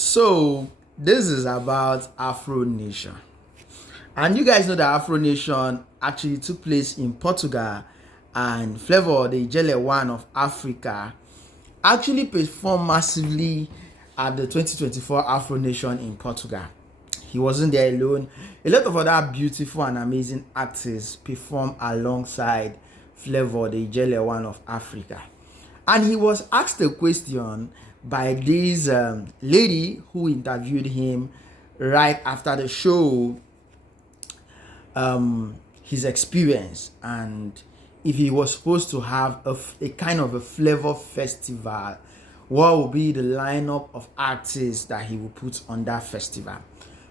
So this is about Afro Nation. And you guys know that Afro Nation actually took place in Portugal, and Flavour, the Jelle one of Africa, actually performed massively at the 2024 Afro Nation in Portugal. He wasn't there alone. A lot of other beautiful and amazing artists performed alongside Flavour, the Jelle one of Africa. And he was asked a question by this lady who interviewed him right after the show, his experience, and if he was supposed to have a kind of a Flavour festival, what would be the lineup of artists that he would put on that festival.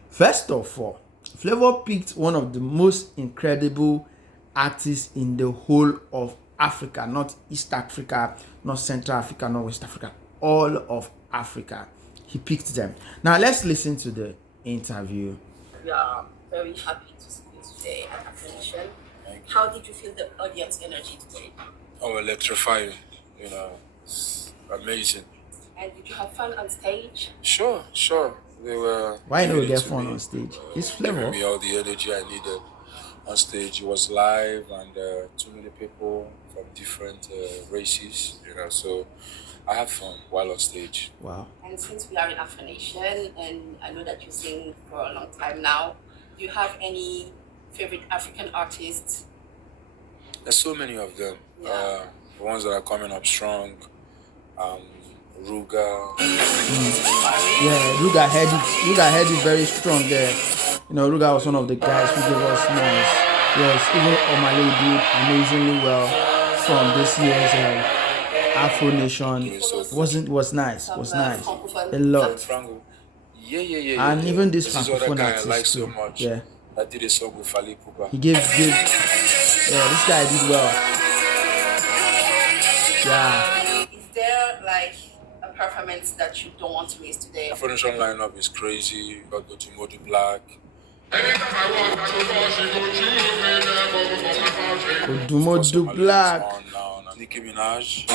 First of all, Flavour picked one of the most incredible artists in the whole of Africa, not East Africa, not Central Africa, not West Africa, all of Africa. He picked them. Now let's listen to the interview. We are very happy to see you today at Aviation. How did you feel the audience energy today? Oh, electrifying, it's amazing. And did you have fun on stage? Sure. They were. Why not get fun on stage? It's Flavour. Giving me all the energy I needed on stage. It was live, and too many people from different races, so I had fun while on stage. Wow. And since we are in Afro Nation, and I know that you sing for a long time now, do you have any favorite African artists? There's so many of them. Yeah. The ones that are coming up strong. Ruga. Yeah, Ruga had it very strong there. Ruga was one of the guys who gave us noise. Yes, even Omale did amazingly well from this year's Afro Nation. Was nice. A lot. Yeah. And even this francophone artist I like so too. much. Yeah. I did a song with Fali. He gave. Yeah, this guy did well. Yeah. Is there like a performance that you don't want to miss today? Afro Nation lineup is crazy. You got Otti. Odumodu Black. Nicki Minaj. Is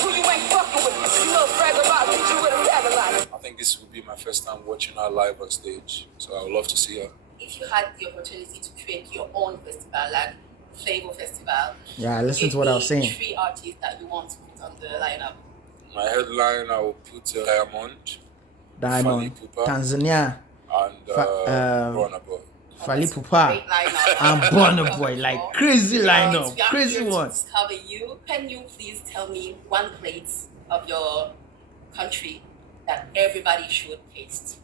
who you ain't fucking with. You know, brag about bitch, you with a Cadillac. I think this will be my first time watching her live on stage, so I would love to see her. If you had the opportunity to create your own festival, like Flavour Festival, Yeah, listen to what I was saying. 3 artists that you want to put on the lineup. My headline, I will put Diamond, Fali Ipupa, Tanzania, and Burna.By. Fali Ipupa, Great lineup. and Burna.By, like crazy lineup, We are crazy here to one. discover you. Can you please tell me one place of your country that everybody should taste?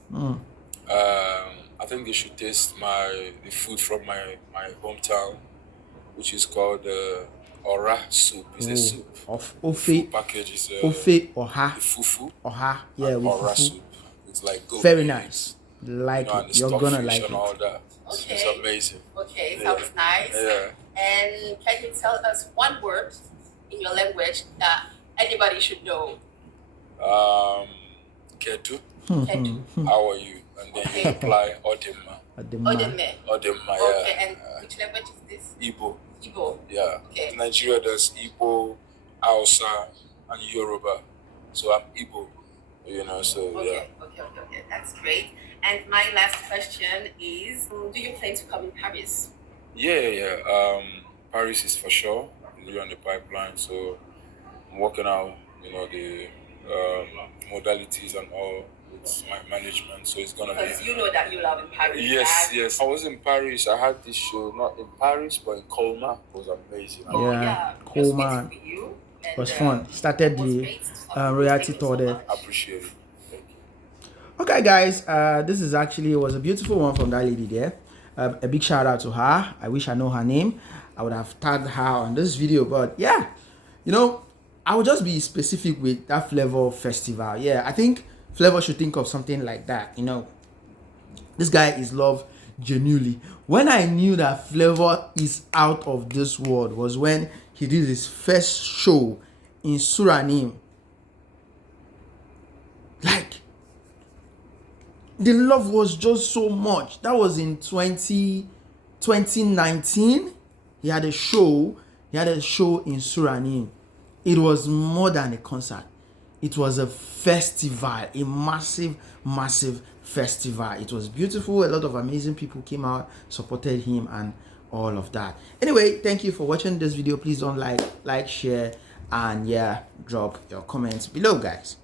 I think they should taste the food from my hometown, which is called Ora soup. It's a soup. Of Food Ofe, package is Ofe, Oha, fufu. Oha. Yeah, with Ora fufu. soup. It's like goat Very meat, nice. Like and it. the You're gonna stockfish like and all it. that. Okay. It's amazing. Okay, Yeah. sounds nice. Yeah. And can you tell us one word in your language that anybody should know? Ketu, Ketu. how are you? And then you reply Onyema. Odeme. Onyema, Okay, yeah. and which language is this? Igbo, Igbo. yeah. Okay. In Nigeria, there's Igbo, Hausa, and Yoruba. So I'm Igbo, so yeah. Okay. That's great. And my last question is, do you plan to come in Paris? Yeah. Paris is for sure. We're on the pipeline, so I'm working out, the modalities and all with my management. So it's gonna Because be. you know that you love in Paris. Yes. I was in Paris. I had this show, not in Paris, but in Colmar. It was amazing. Oh, Yeah, Just cool, man. waiting for you. And, It was fun. Started it was the great. royalty Thank you tour so there. much. I appreciate it. Thank you. Okay, guys, this is actually was a beautiful one from that lady there. A big shout out to her. I wish I know her name. I would have tagged her on this video, but yeah, I would just be specific with that Flavour festival. Yeah, I think Flavour should think of something like that. This guy is loved genuinely. When I knew that Flavour is out of this world was when he did his first show in Suriname. Like, the love was just so much. That was in 2019. He had a show in Suriname. It was more than a concert. it was a festival, a massive festival. It was beautiful. A lot of amazing people came out, supported him, and all of that. Anyway, thank you for watching this video. Please don't like, share, and yeah, drop your comments below, guys.